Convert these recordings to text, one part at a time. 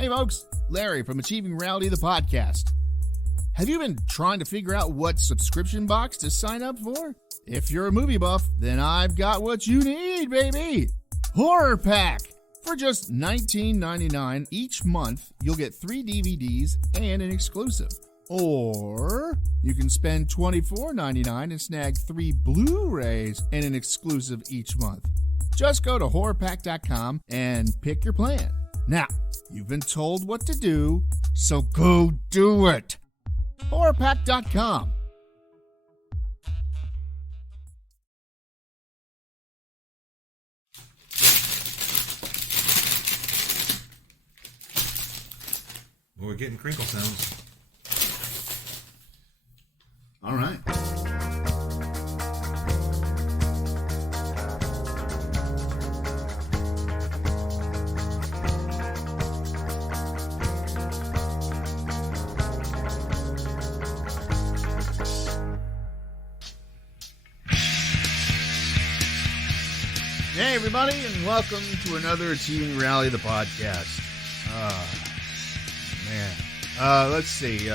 Hey folks, Larry from Achieving Reality, the podcast. Have you been trying to figure out what subscription box to sign up for? If you're a movie buff, then I've got what you need, baby! Horror Pack! For just $19.99 each month, you'll get 3 DVDs and an exclusive. Or you can spend $24.99 and snag 3 Blu-rays and an exclusive each month. Just go to horrorpack.com and pick your plan. Now, you've been told what to do, so go do it. horrorpack.com. Well, we're getting crinkle sounds. All right. Hey, everybody, and welcome to another Achieving Reality, the podcast. Let's see.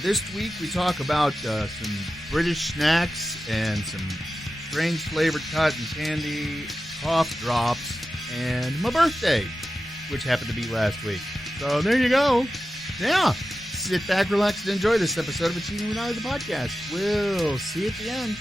This week we talk about some British snacks and some strange flavored cotton candy, cough drops, and my birthday, which happened to be last week. So there you go. Yeah. Sit back, relax, and enjoy this episode of Achieving Reality, the podcast. We'll see you at the end.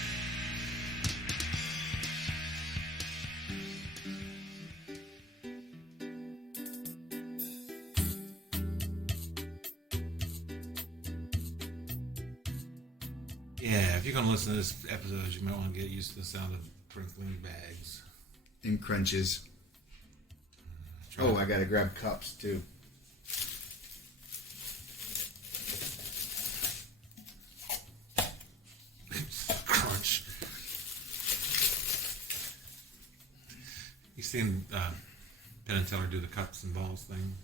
Yeah, if you're going to listen to this episode, you might want to get used to the sound of crinkling bags. And crunches. I gotta grab cups, too. Crunch. You seen Penn and Teller do the cups and balls thing?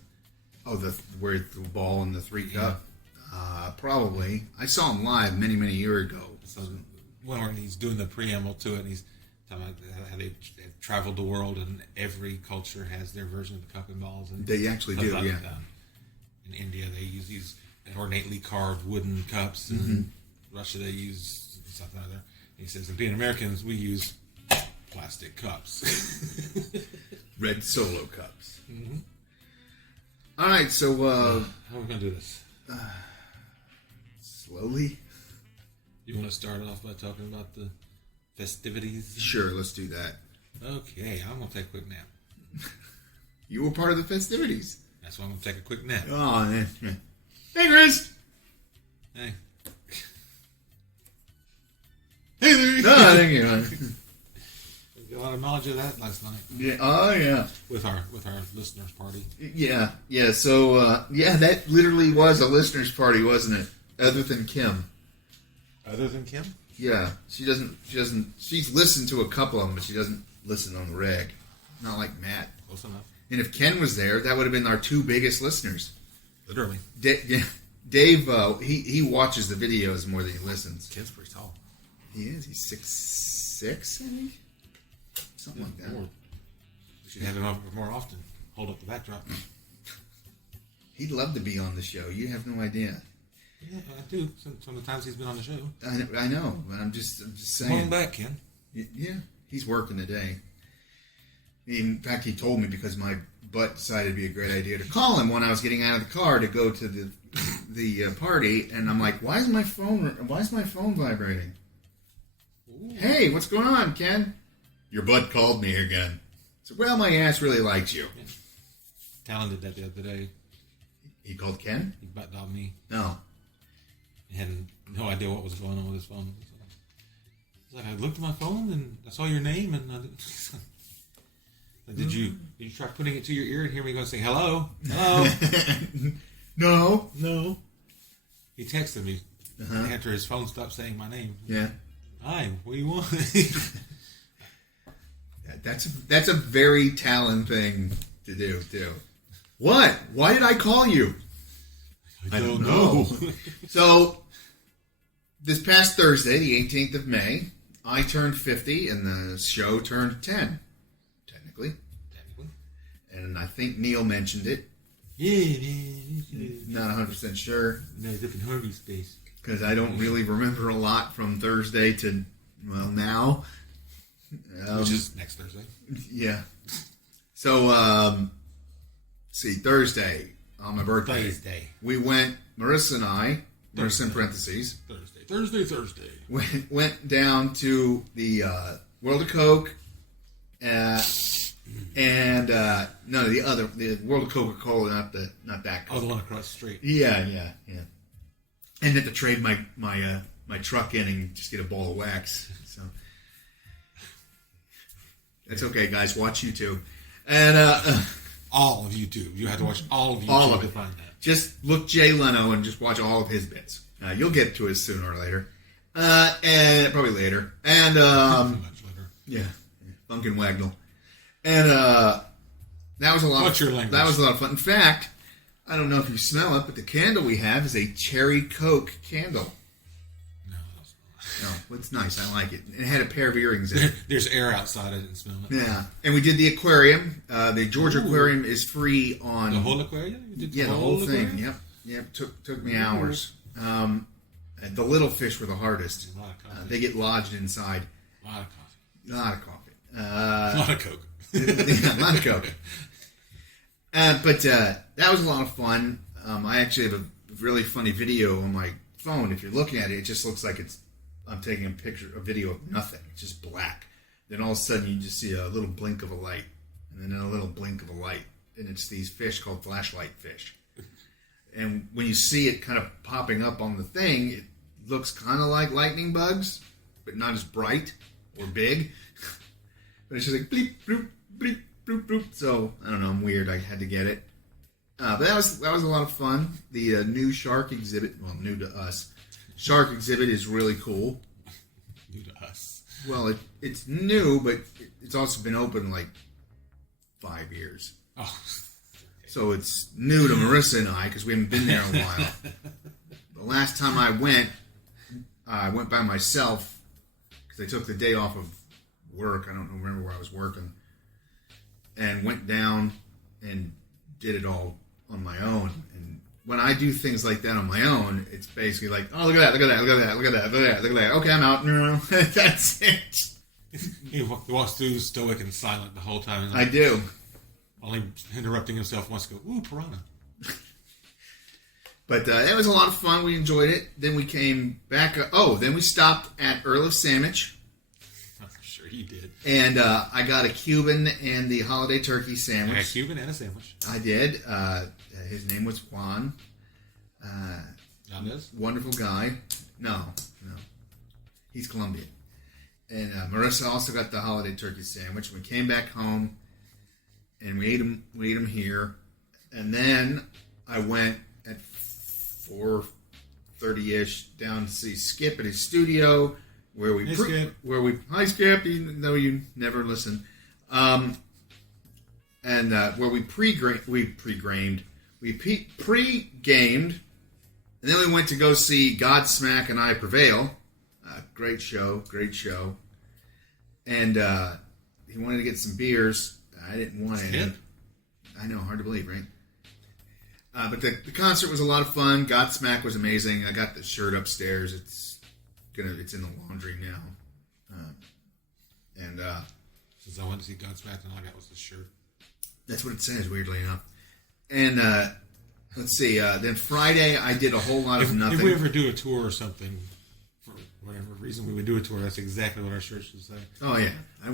Oh, where the ball and the 3-cup? Probably. I saw him live many, many years ago. So when he's doing the preamble to it, and he's talking about how they've traveled the world, and every culture has their version of the cup and balls. And they actually do, yeah. In India, they use these ornately carved wooden cups, and in Russia, they use something like that. And he says, and being Americans, we use plastic cups. Red Solo cups. Mm-hmm. All right, so... how are we going to do this? Slowly? You want to start off by talking about the festivities? Sure, let's do that. Okay, I'm going to take a quick nap. You were part of the festivities. That's why I'm going to take a quick nap. Oh, man. Hey, Chris! Hey. Hey, Larry! Oh, thank you. We got a lot of knowledge of that last night. Yeah. Oh, yeah. With our listeners' party. Yeah. So, that literally was a listeners' party, wasn't it? Other than Kim. Other than Kim? Yeah. She's listened to a couple of them, but she doesn't listen on the reg. Not like Matt. Close enough. And if Ken was there, that would have been our 2 biggest listeners. Literally. Dave, he watches the videos more than he listens. Ken's pretty tall. He is. He's 6'6", I think. Something like that. We should have him over more often. Hold up the backdrop. He'd love to be on the show. You have no idea. Yeah, I do. Some of the times he's been on the show. I know, but I'm just saying. Come on back, Ken. Yeah, he's working today. In fact, he told me because my butt decided it'd be a great idea to call him when I was getting out of the car to go to the party, and I'm like, why is my phone vibrating? Ooh. Hey, what's going on, Ken? Your butt called me again. So, well, my ass really likes you. Yeah. Talon did that the other day. He called Ken? He butt dialed me. No. He had no idea what was going on with his phone. He's like, I looked at my phone and I saw your name and did you try putting it to your ear and hear me go say hello? Hello? No. He texted me after his phone stopped saying my name. Yeah. Hi, what do you want? That's a very Talon thing to do too. What? Why did I call you? I don't know. So, this past Thursday, the 18th of May, I turned 50 and the show turned 10, technically. And I think Neil mentioned it. Yeah, man. Not 100% sure. No, he's up in Harvey's space. Because I don't really remember a lot from Thursday to, well, now. Which is next Thursday. Yeah. So, see, Thursday, on my birthday. Thursday. We went, Marissa and I, Marissa in parentheses. Thursday. Went down to the World of Coke, the World of Coca-Cola, not that Coke. Oh, the one across the street. Yeah. And had to trade my truck in and just get a ball of wax. So that's okay, guys. Watch YouTube, and all of YouTube. You have to watch all of YouTube all of to it. find that. Just look Jay Leno and just watch all of his bits. You'll get to it sooner or later, and probably later. And Much later. yeah, Funkin' Wagnall, and that was a lot. What's your language? That was a lot of fun. In fact, I don't know if you smell it, but the candle we have is a cherry Coke candle. No, that's not. No, well, it's nice. I like it. It had a pair of earrings in it. There's air outside. I didn't smell it. Yeah, and we did the aquarium. The Georgia Aquarium is free on The whole aquarium? You did the whole thing. aquarium? Yep. Took me hours. And the little fish were the hardest. A lot of coffee. They get lodged inside. A lot of coffee. A lot of coffee. A lot of Coke. Yeah, a lot of Coke. But that was a lot of fun. I actually have a really funny video on my phone. If you're looking at it, it just looks like I'm taking a video of nothing. It's just black. Then all of a sudden you just see a little blink of a light, and then a little blink of a light, and it's these fish called flashlight fish. And when you see it kind of popping up on the thing, it looks kind of like lightning bugs, but not as bright or big. But it's just like bleep, bloop, bleep, bloop, bloop. So, I don't know, I'm weird. I had to get it. But that was a lot of fun. The new shark exhibit, well, new to us, shark exhibit is really cool. New to us. Well, it's new, but it's also been open like 5 years. Oh. So it's new to Marissa and I because we haven't been there in a while. The last time I went by myself because I took the day off of work. I don't remember where I was working. And went down and did it all on my own. And when I do things like that on my own, it's basically like, oh, look at that, look at that, look at that, look at that, look at that, look at that. Okay, I'm out. No, that's it. He walks through stoic and silent the whole time. I do. Only interrupting himself once to go, ooh, piranha. But it was a lot of fun. We enjoyed it. Then we came back. Then we stopped at Earl of Sandwich. I'm sure he did. And I got a Cuban and the holiday turkey sandwich. A Cuban and a sandwich. I did. His name was Juan. Yanez? Wonderful guy. No. He's Colombian. And Marissa also got the holiday turkey sandwich. We came back home, and we ate them here. And then I went at 4:30ish down to see Skip at his studio, where we hi Skip, even though you never listen, and where we pre-gamed, and then we went to go see Godsmack and I Prevail. Great show. And he wanted to get some beers. I didn't want any. I know, hard to believe, right? But the concert was a lot of fun. Godsmack was amazing. I got the shirt upstairs. It's in the laundry now. Since I went to see Godsmack, and all I got was the shirt. That's what it says, weirdly enough. And let's see. Then Friday, I did a whole lot of nothing. If we ever do a tour or something, for whatever reason we would do a tour, that's exactly what our shirts should say. Oh yeah, I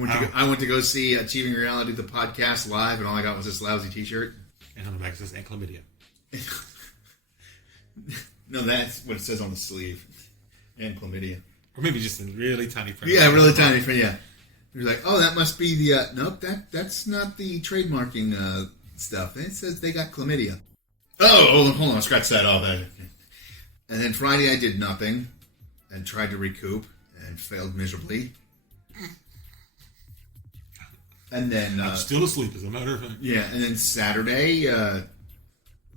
went to go see Achieving Reality, the podcast live, and all I got was this lousy T-shirt. And on the back it says "and chlamydia." No, that's what it says on the sleeve. And chlamydia. Or maybe just in really tiny print. Yeah, really tiny print. Yeah. He was like, "Oh, that must be the nope. That's not the trademarking stuff. It says they got chlamydia." Oh, hold on, scratch that off. And then Friday, I did nothing and tried to recoup and failed miserably. And then I'm still asleep, as a matter of fact. Yeah, and then Saturday, a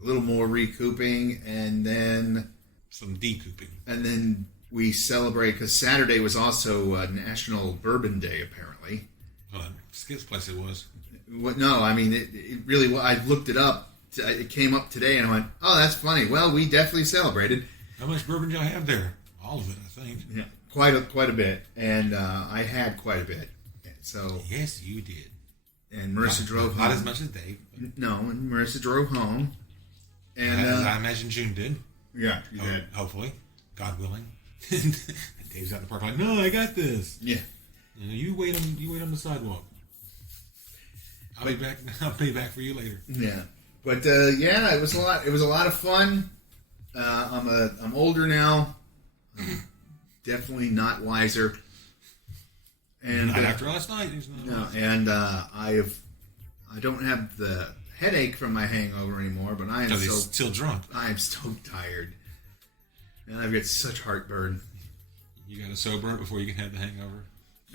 little more recouping, and then some decouping. And then we celebrate because Saturday was also National Bourbon Day, apparently. Skip's place it was. No, I mean it really. I looked it up it came up today, and I went, "Oh, that's funny." Well, we definitely celebrated. How much bourbon do y'all have there? All of it, I think. Yeah, quite a bit, and I had quite a bit. So yes, you did. And Marissa drove home. Not as much as Dave. No, and Marissa drove home. And as I imagine June did. Yeah, you did. Hopefully, God willing. And Dave's out in the park like, "No, I got this." Yeah. You wait on the sidewalk. I'll be back. I'll pay back for you later. Yeah, but yeah, it was a lot. It was a lot of fun. I'm older now. I'm definitely not wiser. And not after last night. No, and I don't have the headache from my hangover anymore. But I am still drunk. I am so tired, and I've got such heartburn. You got to sober it before you can have the hangover.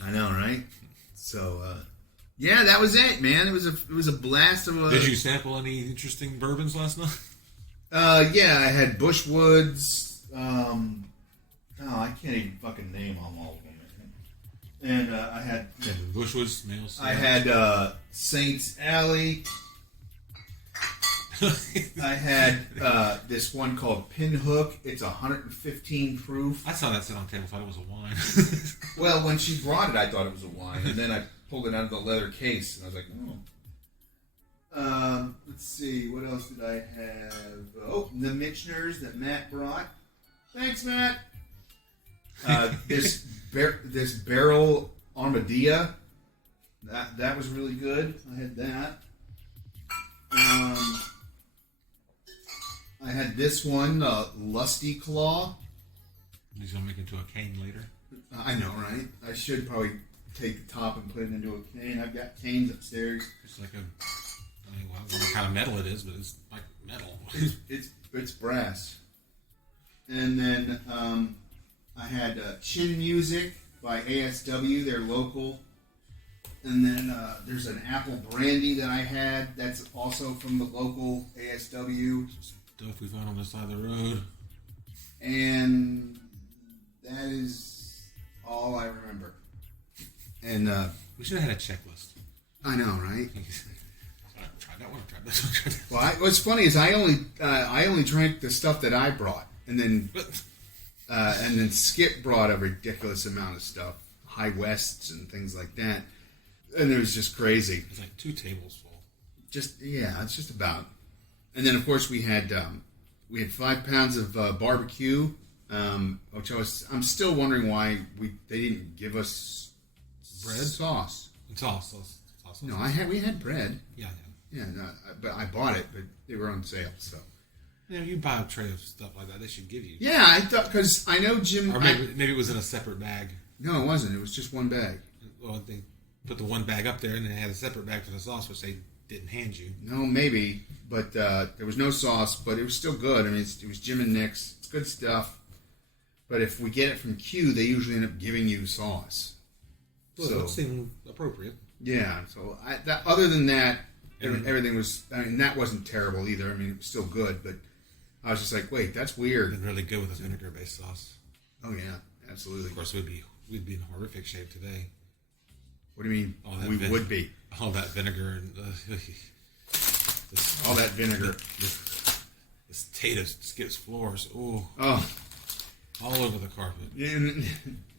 I know, right? So, yeah, that was it, man. It was a blast of a... Did you sample any interesting bourbons last night? Yeah, I had Bushwoods. I can't even fucking name all of them. And I had... Yeah, the Bushwoods, Males. I had Saints Alley. I had this one called Pinhook. It's 115 proof. I saw that sit on the table. Thought it was a wine. Well, when she brought it, I thought it was a wine, and then I pulled it out of the leather case, and I was like, "Oh." Let's see, what else did I have? Oh, the Mitchners that Matt brought. Thanks, Matt. This barrel Armadillo. That was really good. I had that. I had this one, Lusty Claw. He's going to make it into a cane later. I know, right? I should probably take the top and put it into a cane. I've got canes upstairs. It's like I don't know what kind of metal it is, but it's like metal. It's brass. And then I had Chin Music by ASW. They're local. And then there's an apple brandy that I had. That's also from the local ASW. Stuff we found on the side of the road. And that is all I remember. And we should have had a checklist. I know, right? Try that one. Try this one. Try that one. Well, what's funny is I only drank the stuff that I brought, and then Skip brought a ridiculous amount of stuff, High Wests and things like that, and it was just crazy. It's like 2 tables full. It's just about. And then of course we had 5 pounds of barbecue, which I'm still wondering why they didn't give us bread, sauce. Sauce. No, we had bread. Yeah. Yeah, no, but I bought it, but they were on sale, so. Yeah, you buy a tray of stuff like that, they should give you. Yeah, I thought, because I know Jim... Or maybe it was in a separate bag. No, it wasn't. It was just one bag. Well, they put the one bag up there, and they had a separate bag for the sauce, which they didn't hand you. No, maybe, but there was no sauce, but it was still good. I mean, it was Jim and Nick's. It's good stuff. But if we get it from Q, they usually end up giving you sauce. Well, so, that seemed appropriate. Yeah, so other than that, everything was... I mean, that wasn't terrible either. I mean, it was still good, but I was just like, wait, that's weird. Been really good with a vinegar-based sauce. Oh, yeah, absolutely. Of course, we'd be in horrific shape today. What do you mean? We would be. All that vinegar and... all that vinegar. This tater skips floors. Oh. All over the carpet.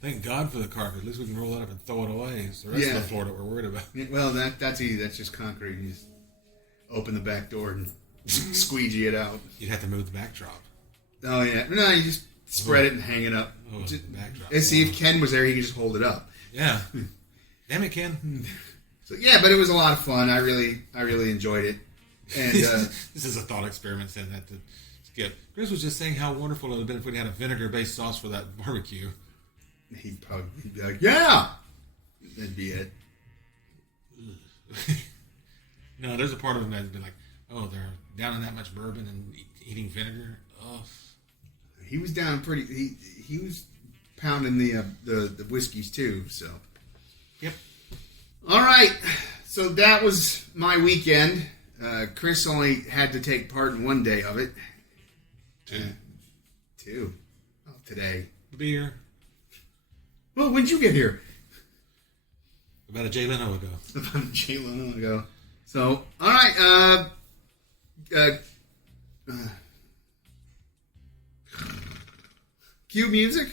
Thank God for the carpet. At least we can roll it up and throw it away. It's the rest of the floor that we're worried about. Well, that's easy. That's just concrete. You just open the back door and squeegee it out. You'd have to move the backdrop. Oh, yeah. No, you just spread it and hang it up. The backdrop. And see, if Ken was there, he could just hold it up. Yeah. Damn it, Ken. So, yeah, but it was a lot of fun. I really enjoyed it. And this is a thought experiment saying that to Skip. Chris was just saying how wonderful it would have been if we had a vinegar-based sauce for that barbecue. He'd probably be like, yeah! That'd be it. No, there's a part of him that'd be like, oh, they're down in that much bourbon and eating vinegar? Oh. He was down pretty... He was pounding the whiskeys, too, so... Yep. All right. So that was my weekend. Chris only had to take part in one day of it. Two. Oh, today. Beer. Well, when'd you get here? About a Jay Leno ago. About a Jay Leno ago. So, all right. Cue music?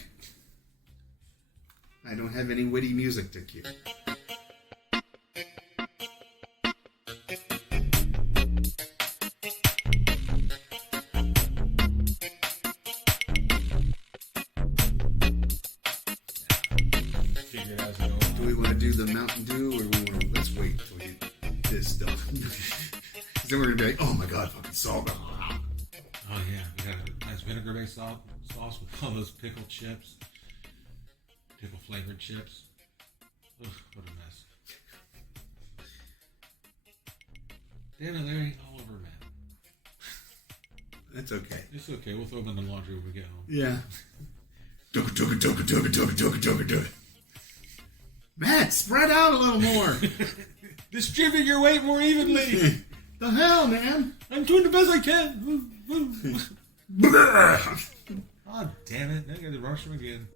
I don't have any witty music to cue. Figure it out as you go. Do we want to do the Mountain Dew, or we want to... Let's wait till we get this done. Because then we're going to be like, oh my god, fucking salt. Oh yeah, we got a nice vinegar-based sauce with all those pickled chips, pickle-flavored chips. Ugh, what a mess! Damn it, Larry, all over, man. That's okay. It's okay. We'll throw them in the laundry when we get home. Yeah. Matt, spread out a little more. Distribute your weight more evenly. The hell, man? I'm doing the best I can. Oh, damn it. Now I got to rush him again.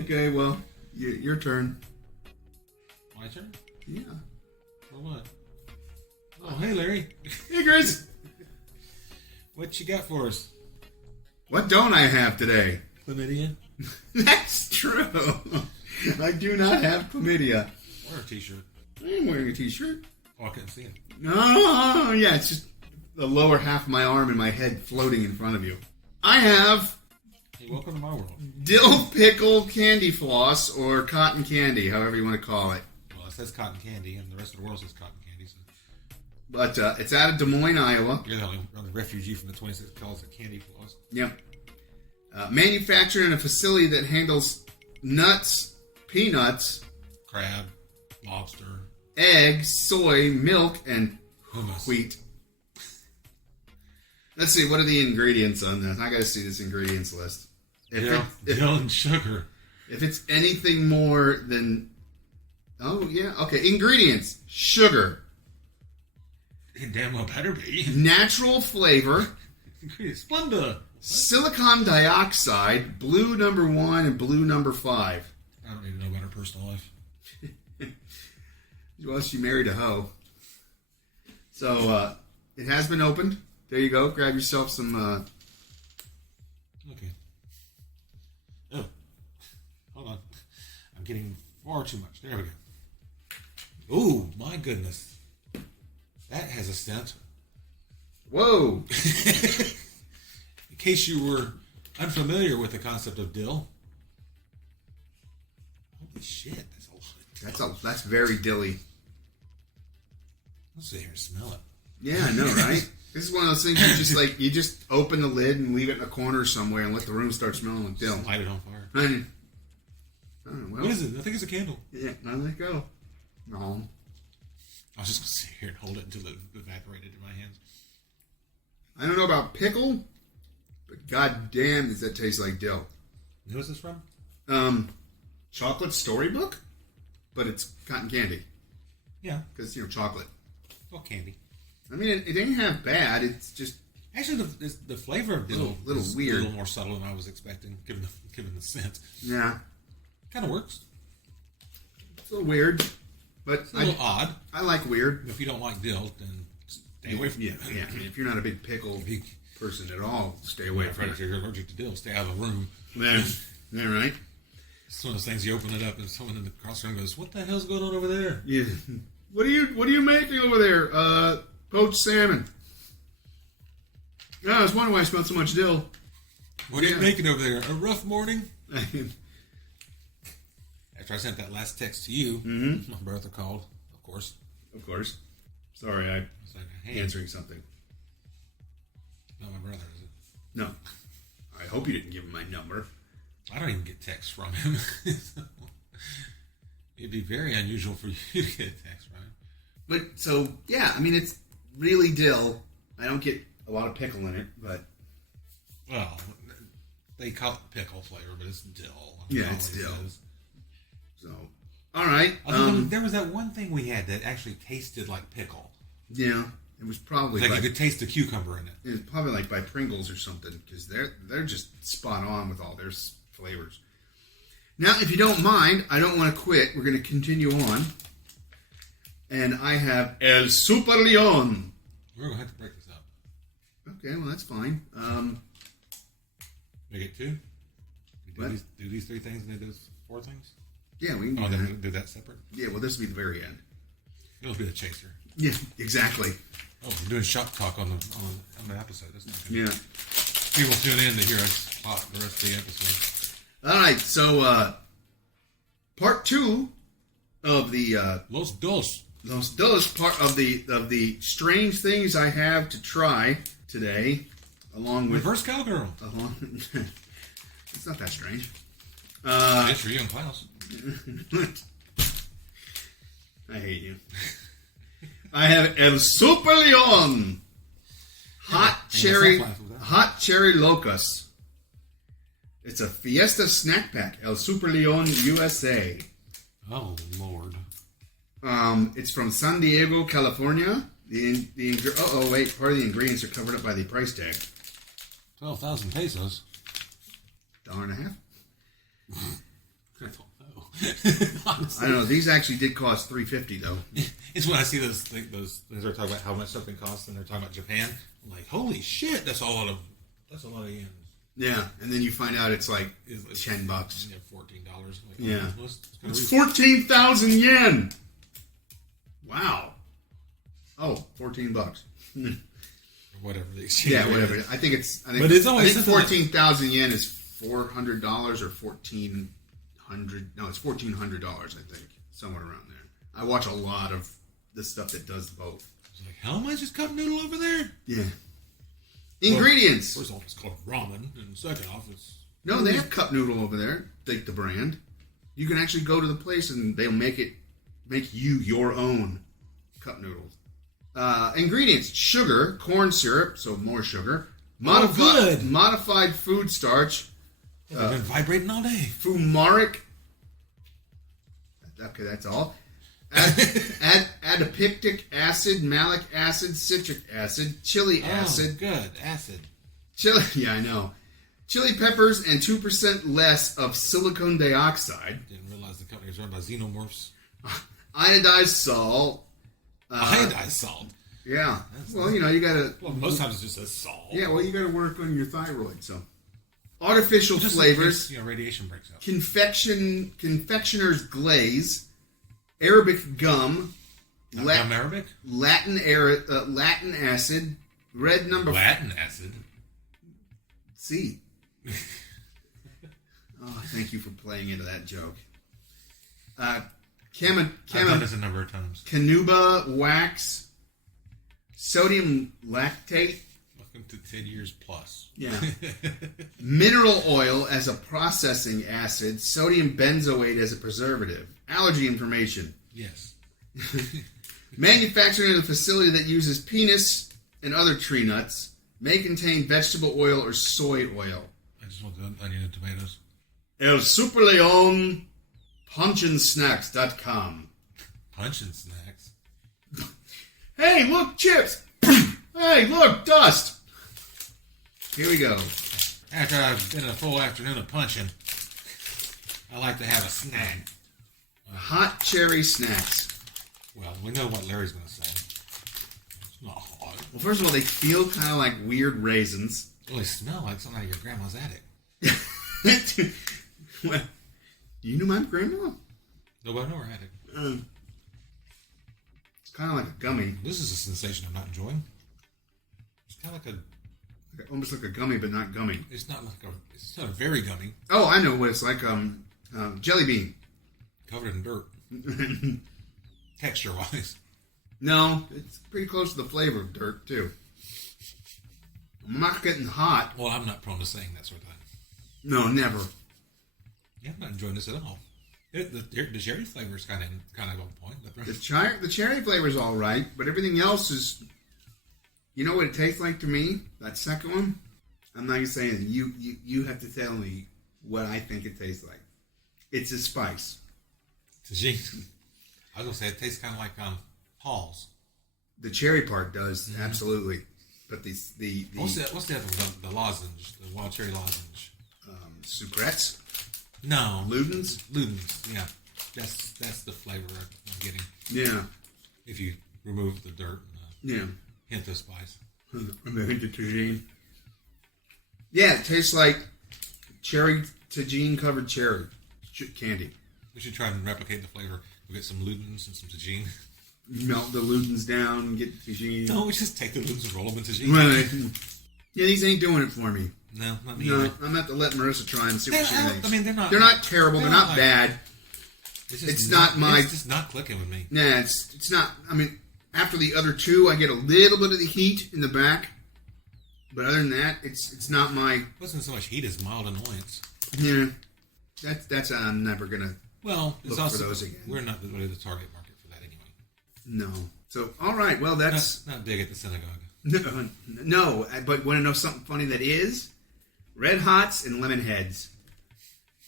Okay, well, your turn. My turn? Yeah. For what? Oh, hey, Larry. Hey, Chris. What you got for us? What don't I have today? Chlamydia? That's true. I do not have chlamydia. Wear a t-shirt. I am wearing a t-shirt. Oh, I couldn't see it. No, yeah, it's just the lower half of my arm and my head floating in front of you. I have Hey, welcome to my world. dill pickle candy floss, or cotton candy, however you want to call it. Well, it says cotton candy, and the rest of the world says cotton candy. So But it's out of Des Moines, Iowa. you're the only refugee from the 26 that calls it candy floss. Yep. Manufactured in a facility that handles nuts, peanuts, Crab, lobster, eggs, soy, milk, and hummus. wheat. Let's see, what are the ingredients on this? I gotta see this ingredients list. Dill and sugar. If it's anything more than... Oh, yeah, okay. Ingredients. Sugar. It damn well better be. Natural flavor. Ingredients. Splenda. Silicon dioxide. Blue number 1 and blue number 5. I don't need to know about her personal life. Well, she married a hoe. So, it has been opened. There you go. Grab yourself some... Okay. Oh. Hold on. I'm getting far too much. There we go. Ooh, my goodness. That has a scent. Whoa! In case you were unfamiliar with the concept of dill. Holy shit, that's a lot of dill. That's very dilly. Let's sit here and smell it. Yeah, I know, right? This is one of those things you just open the lid and leave it in a corner somewhere and let the room start smelling like dill. Light it on fire. Well, What is it? I think it's a candle. Yeah, now let it go. No. I was just going to sit here and hold it until it evaporated in my hands. I don't know about pickle, but goddamn does that taste like dill. Who is this from? Chocolate storybook, but it's cotton candy. Yeah. Because, chocolate. Well, candy. I mean, it ain't half bad. It's just... Actually, the flavor of dill little is weird. a little more subtle than I was expecting, given the scent. Yeah. Kind of works. It's a little weird, but... It's a little odd. I like weird. If you don't like dill, then stay away from it. Yeah. I mean, if you're not a big pickle If you- person at all, stay away from If it. you're allergic to dill, stay out of the room. Yeah, right? It's one of those things you open it up and someone in the crossroom goes, "What the hell's going on over there?" Yeah. What are you making over there? Poached salmon. I was wondering why I smelled so much dill. What are you making over there? A rough morning? Mm-hmm. After I sent that last text to you, my brother called, of course. Of course. Sorry, I'm It's like, hey, answering something. not my brother, is it? No. I hope you didn't give him my number. I don't even get texts from him. It'd be very unusual for you to get a text from him. But, so, yeah, I mean, it's really dill. I don't get a lot of pickle in it, but... Well, they call it pickle flavor, but it's dill. Yeah, it's dill. So, all right. There was that one thing we had that actually tasted like pickle. Yeah, it was probably Like like, you could taste the cucumber in it. it was probably like by Pringles or something, because they're just spot on with all their flavors. Now, if you don't mind, I don't want to quit. We're going to continue on. And I have El Super Leon. We're going to have to break this up. Okay, well, that's fine. We get 2? What? Do these 3 things and then those 4 things? Yeah, we can do Oh, that. then we do that separate? Yeah, well, this will be the very end. It'll be the chaser. Yeah, exactly. Oh, we're doing shop talk on the episode. That's not good. Yeah. People tune in to hear us talk the rest of the episode. All right, so part 2 of the Los Dos. part of the strange things I have to try today, along with Reverse cowgirl. It's not that strange. It's for you and Klaus. I hate you. I have El Super Leon hot cherry locust. It's a Fiesta snack pack. El Super Leon USA. Oh Lord. It's from San Diego, California. Part of the ingredients are covered up by the price tag. 12,000 pesos. $1.50. I don't know. I don't know. These actually did cost $3.50 though. It's when I see those things are talking about how much something costs, and they're talking about Japan. I'm like, holy shit, that's a lot of yens. Yeah, and then you find out it's like It's $10. $14. Like, Yeah, it's 14,000 yen. Wow. Oh, $14. or whatever the exchange. Yeah, rate whatever. is. I think But it's always I think something 14,000 yen is $400 or $1,400. No, it's $1,400. I think somewhere around there. I watch a lot of the stuff that does both. It's like, how much is cup noodle over there? Yeah. Ingredients. First off, it's called ramen, and second off, it's No, they have cup noodle over there. Take the brand. You can actually go to the place and they'll make you your own cup noodles. Ingredients: sugar, corn syrup, so more sugar. good. Modified food starch. I've been vibrating all day. Fumaric. Okay, that's all. Adipictic acid, malic acid, citric acid, chili acid. Good acid. Chili, yeah, I know. Chili peppers and 2% less of silicon dioxide. Didn't realize the company was run by xenomorphs. Iodized salt. Iodized salt. Yeah. Well, you gotta. Well, most times it just says salt. Yeah, well, you gotta work on your thyroid. So, artificial Just flavors. in case, radiation breaks out. Confectioner's glaze. Arabic gum. Gum Arabic? Latin acid. Red number. Latin acid. C. Oh, thank you for playing into that joke. I've done this a number of times. Canuba wax, sodium lactate. Welcome to 10 years plus. Yeah. Mineral oil as a processing acid, sodium benzoate as a preservative. Allergy information. Yes. Manufactured in a facility that uses penis and other tree nuts. May contain vegetable oil or soy oil. I just want the onion and tomatoes. El Super Leon punchinsnacks.com. Punchin' snacks. Hey, look, chips! Hey, look, dust! Here we go. After I've been a full afternoon of punching, I like to have a snack. Hot cherry snacks. Well, we know what Larry's going to say. It's not hot. Well, first of all, they feel kind of like weird raisins. Well, they smell like something out of your grandma's attic. What? You knew my grandma? No, but I know her attic. It's kind of like a gummy. This is a sensation I'm not enjoying. It's kind of like Almost like a gummy, but not gummy. it's not a very gummy. Oh, I know what it's like. Jelly bean. Covered in dirt. Texture-wise. No, it's pretty close to the flavor of dirt, too. I'm not getting hot. Well, I'm not prone to saying that sort of thing. No, never. Yeah, I'm not enjoying this at all. The cherry flavor is kind of on point. The cherry flavor is all right, but everything else is... You know what it tastes like to me? That second one? I'm not even saying it. You have to tell me what I think it tastes like. It's a spice. Jeez. I was going to say it tastes kind of like Paul's. The cherry part does, absolutely. But the What's the other one? The lozenge. The wild cherry lozenge. Sucrets? No. Ludens? Ludens, yeah. That's the flavor I'm getting. Yeah. If you remove the dirt and Yeah. hint of spice. American tagine. Yeah, it tastes like cherry tagine covered cherry candy. We should try and replicate the flavor. We'll get some Ludens and some tagine. Melt the Ludens down, get tagine. No, we just take the Ludens and roll them in tagine. Right. Yeah, these ain't doing it for me. No, not me. No, either. I'm going to have to let Marissa try and see what she thinks. I mean, they're not. They're not terrible. They're not bad. It's not my. It's just not clicking with me. Nah, it's not. I mean, after the other two, I get a little bit of the heat in the back. But other than that, it's not my. It wasn't so much heat as mild annoyance. Yeah, that's I'm never gonna. Well, it's look also, for those again. We're not really the target market for that anyway. No. So all right, well that's not big at the synagogue. No, but want to know something funny that is? Red Hots and Lemon Heads.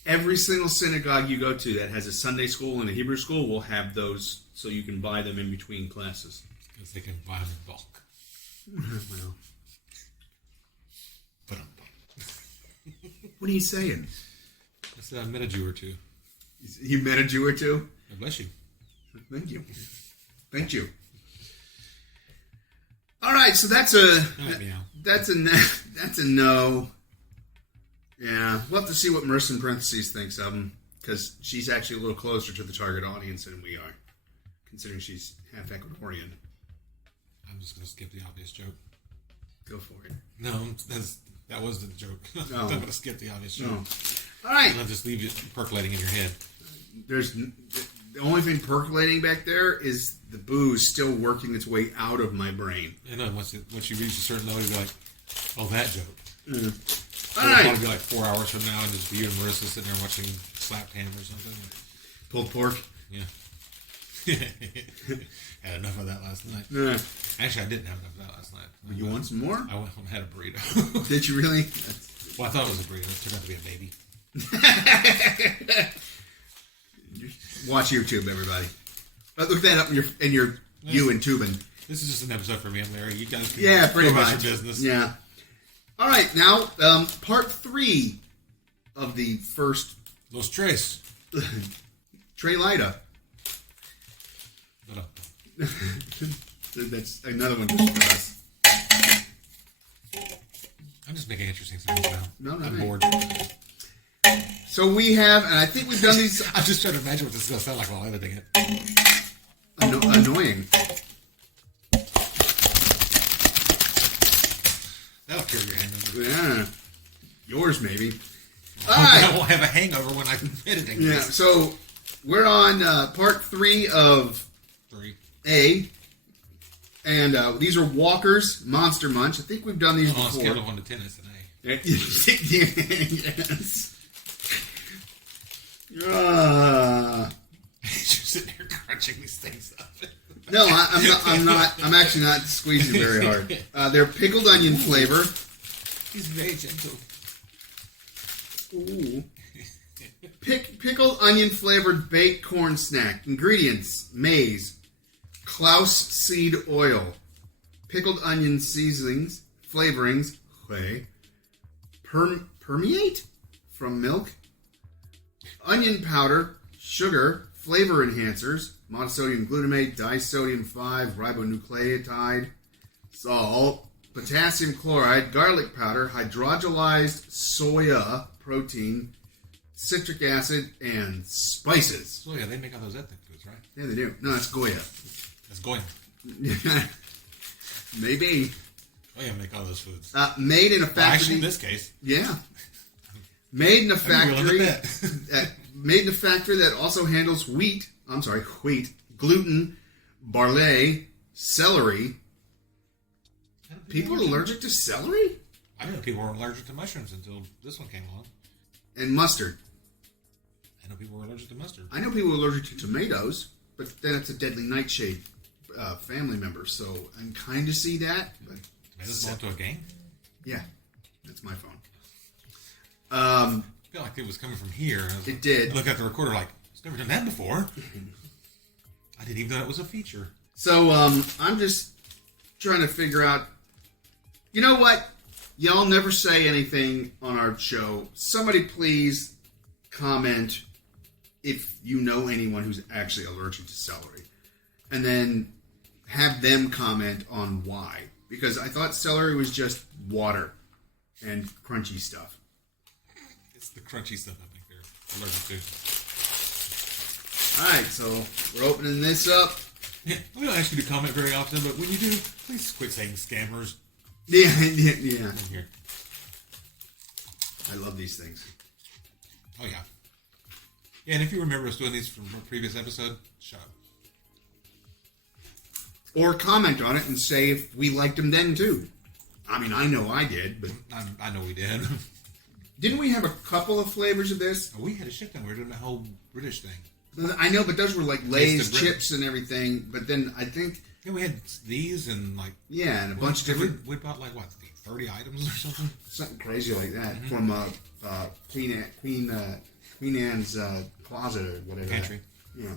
Every single synagogue you go to that has a Sunday school and a Hebrew school will have those, so you can buy them in between classes. Because they can buy them in bulk. Well, But what are you saying? I said I met a Jew or two. You met a Jew or two? God bless you. Thank you. Thank you. All right, so that's a no. Yeah, we'll have to see what Marissa in parentheses thinks of him, because she's actually a little closer to the target audience than we are, considering she's half Ecuadorian. I'm just going to skip the obvious joke. Go for it. No, that was the joke. No. I'm going to skip the obvious joke. No. All right. I'll just leave it percolating in your head. There's the only thing percolating back there is the booze still working its way out of my brain. And then once you reach a certain level, you'll be like, oh, that joke. All It'll right. probably be like 4 hours from now, and just you and Marissa sitting there watching Slapped Ham or something. Pulled pork. Yeah. Had enough of that last night. Actually, I didn't have enough of that last night. You want some more? I went home and had a burrito. Did you really? Well, I thought it was a burrito. It turned out to be a baby. Watch YouTube, everybody. Look that up in your you and tubing. This is just an episode for me and Larry. You guys can pretty go about much. your business. Yeah. All right, now part 3 of the first Los Tres. Trey Lida. No. That's another one just for us. I'm just making interesting sounds now. No, I'm no. bored. So we have, and I think we've done these. I'm just trying to imagine what this is going to sound like while editing it. Annoying. That'll cure your hangover. Yeah. Yours, maybe. All I right. won't have a hangover when I'm editing Yeah, this. so we're on part 3 of 3. A. And these are Walker's Monster Munch. I think we've done these On a before. scale of 1 to 10, it's an A. Yes. You're sitting here crunching these things up. No, I'm not. I'm actually not squeezing very hard. They're pickled onion flavor. He's very gentle. Ooh. Pickled onion flavored baked corn snack. Ingredients: maize, Klaus seed oil, pickled onion seasonings, flavorings, permeate from milk, onion powder, sugar, flavor enhancers, monosodium glutamate, disodium 5, ribonucleotide, salt, potassium chloride, garlic powder, hydrogenized soya protein, citric acid, and spices. So yeah, they make all those ethnic foods, right? Yeah, they do. No, that's Goya. That's Goya. Maybe. Goya make all those foods. Made in a Well, factory. actually, in this case. Yeah. Made in a I'm willing to factory. bet. Made in a factory that also handles wheat, gluten, barley, celery. People are allergic to celery? I know people were allergic to mushrooms until this one came along. And mustard. I know people were allergic to mustard. I know people are allergic to tomatoes, but then it's a deadly nightshade family member, so I can kind of see that. But Tomatoes belong to a gang? yeah, that's my phone. I feel like it was coming from here. It did. I look at the recorder like, it's never done that before. I didn't even know it was a feature. So I'm just trying to figure out. You know what? Y'all never say anything on our show. Somebody please comment if you know anyone who's actually allergic to celery. And then have them comment on why. because I thought celery was just water and crunchy stuff. It's the crunchy stuff I think they're allergic to. All right, so we're opening this up. Yeah, we don't ask you to comment very often, but when you do, please quit saying scammers. Yeah. In here. I love these things. Oh, yeah. Yeah, and if you remember us doing these from a previous episode, shut up. Or comment on it and say if we liked them then, too. I mean, I know I did, but... I know we did. Didn't we have a couple of flavors of this? We had a shit ton. We were doing the whole British thing. I know, but those were like Lay's Tasted chips and everything. But then I think... Yeah, we had these and like... Yeah, and a bunch of different... We bought like, what, 30 items or something? Something crazy like that from Queen Anne's closet or whatever. Pantry. Yeah.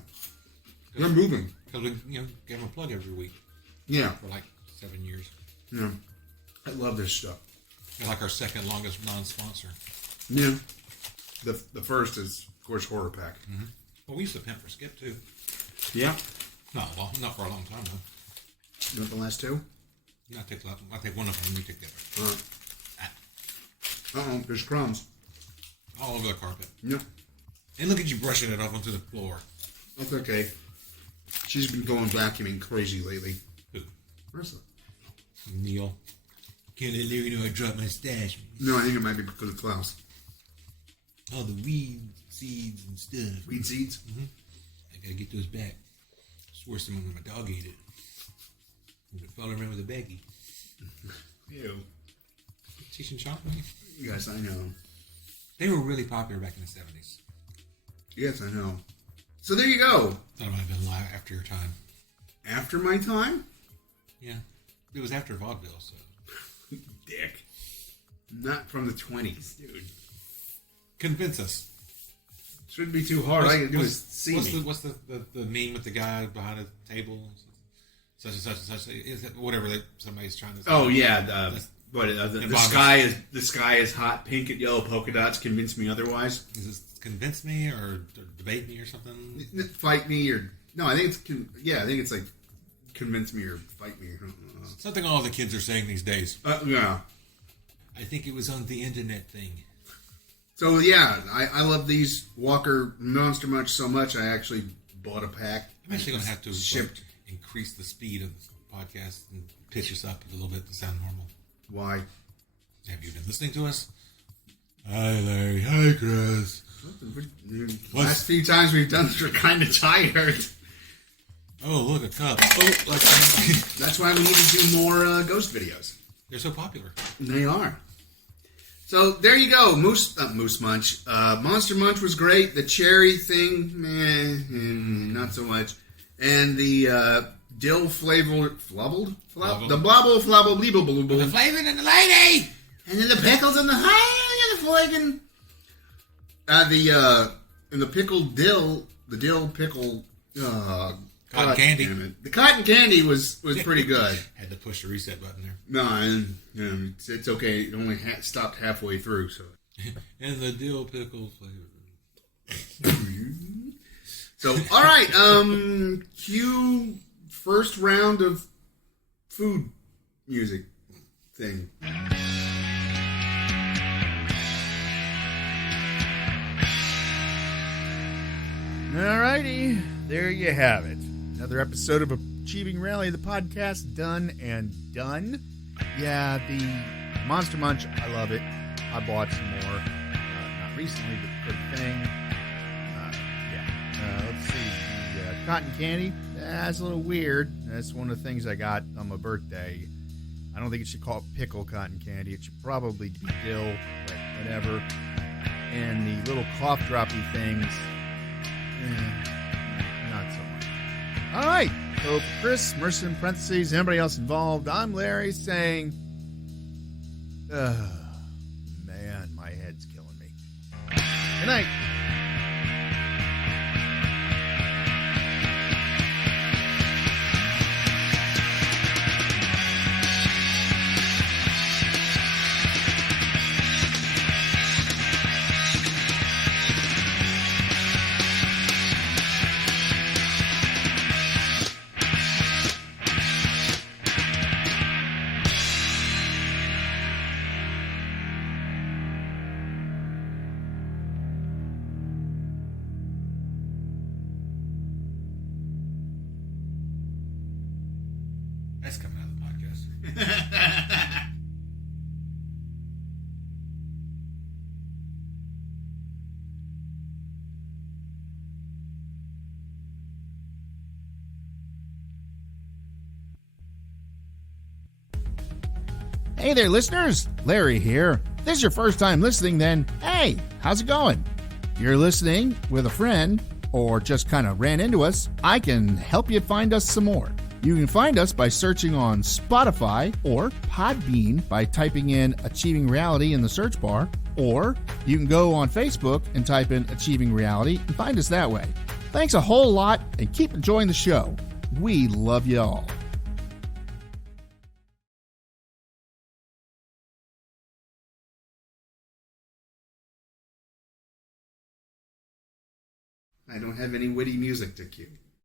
They're moving. Because we, gave them a plug every week. Yeah. For like 7 years. Yeah. I love this stuff. They're like our second longest non-sponsor. Yeah. The first is, of course, Horror Pack. Mm-hmm. Well, we used to pimp for Skip, too. Yeah. Not for a long time, though. You want the last two? I'll take one of them and you take the other. Uh-oh, there's crumbs. All over the carpet. Yeah. And look at you brushing it off onto the floor. That's okay. She's been going vacuuming crazy lately. Who? Marissa. Neil. Can't let you know I dropped my stash. No, I think it might be because of Klaus. All the weed seeds and stuff. Weed seeds? Mm-hmm. I gotta get those back. It's worse than when my dog ate it. I'm gonna follow around with a baggie. Ew. Cheech and Chong, right? Yes, I know. They were really popular back in the 70s. Yes, I know. So there you go. That might have been live after your time. After my time? Yeah. It was after vaudeville, so. Dick. Not from the 20s, dude. Convince us. Shouldn't be too hard. All I can do is see me. What's the meme with the guy behind the table? Such and such and such. Is that whatever somebody's trying to say? Oh, yeah. The sky is hot, pink and yellow polka dots. Convince me otherwise. Is this convince me or debate me or something? Fight me or... No, I think it's... I think it's like convince me or fight me. Something all the kids are saying these days. Yeah. I think it was on the internet thing. So, yeah, I love these Walker Monster Munch so much, I actually bought a pack. I'm actually going to have to shipped. Increase the speed of the podcast and pitch us up a little bit to sound normal. Why? Have you been listening to us? Hi, Larry. Hi, Chris. Last few times we've done this, we're kind of tired. Oh, look, a cup. That's why we need to do more ghost videos. They're so popular. They are. So there you go, Moose Munch. Monster Munch was great. The cherry thing, not so much. And the dill flavored, the blobble flobble bleeble blue. The flavor and the lady. And then the pickles and the flagon. And the pickled dill, the dill pickle. Cotton candy. The cotton candy was pretty good. Had to push the reset button there. No, and it's okay. It only stopped halfway through. So. And the dill pickle flavor. So, all right. Cue first round of food music thing. Alrighty, there you have it. Another episode of Achieving Rally, the podcast, done and done. Yeah, the Monster Munch, I love it. I bought some more. Not recently, but good thing. Let's see. The cotton candy, that's a little weird. That's one of the things I got on my birthday. I don't think it should call it pickle cotton candy. It should probably be dill, but whatever. And the little cough droppy things, not so much. All right. So, Chris, Mercer in parentheses, anybody else involved, I'm Larry saying, man, my head's killing me. Good night. gas coming out of the podcast. Hey there, listeners. Larry here. If this is your first time listening, then hey, how's it going? If you're listening with a friend or just kind of ran into us, I can help you find us some more. You can find us by searching on Spotify or Podbean by typing in Achieving Reality in the search bar, or you can go on Facebook and type in Achieving Reality and find us that way. Thanks a whole lot and keep enjoying the show. We love you all. I don't have any witty music to cue.